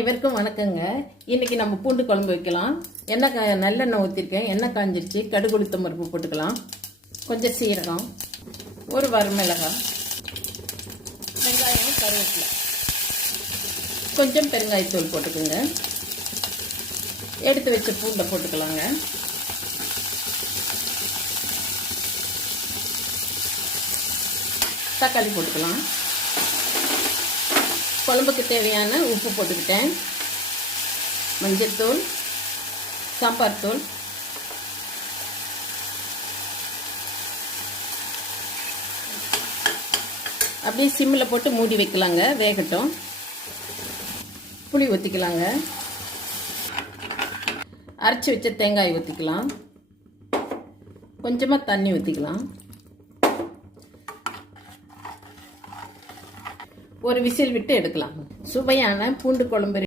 இவருக்கும் வணக்கங்க. இன்னைக்கு நம்ம பூண்டு குழம்பு வைக்கலாம். எண்ணெய் நல்லெண்ணெய் ஊற்றிருக்கேன். எண்ணெய் காஞ்சிருச்சு. கடுகு உளுத்தம் பருப்பு போட்டுக்கலாம். கொஞ்சம் சீரகம், ஒரு வரமிளகாய், வெங்காயம், கருவேப்பிலை, கொஞ்சம் பெருங்காயத்தூள் போட்டுக்கோங்க. எடுத்து வச்ச பூண்டை போட்டுக்கலாங்க. தக்காளி போட்டுக்கலாம். குழம்புக்கு தேவையான உப்பு போட்டுக்கிட்டேன். மஞ்சள்தூள், சாம்பார் தூள், அப்படியே சிம்மில் போட்டு மூடி வைக்கலாங்க. வேகட்டும். புளி ஊற்றிக்கலாங்க. அரைச்சி வச்ச தேங்காய் ஊற்றிக்கலாம். கொஞ்சமாக தண்ணி ஊற்றிக்கலாம். ஒரு விசில் விட்டு எடுக்கலாம். சுவையான பூண்டு குழம்பு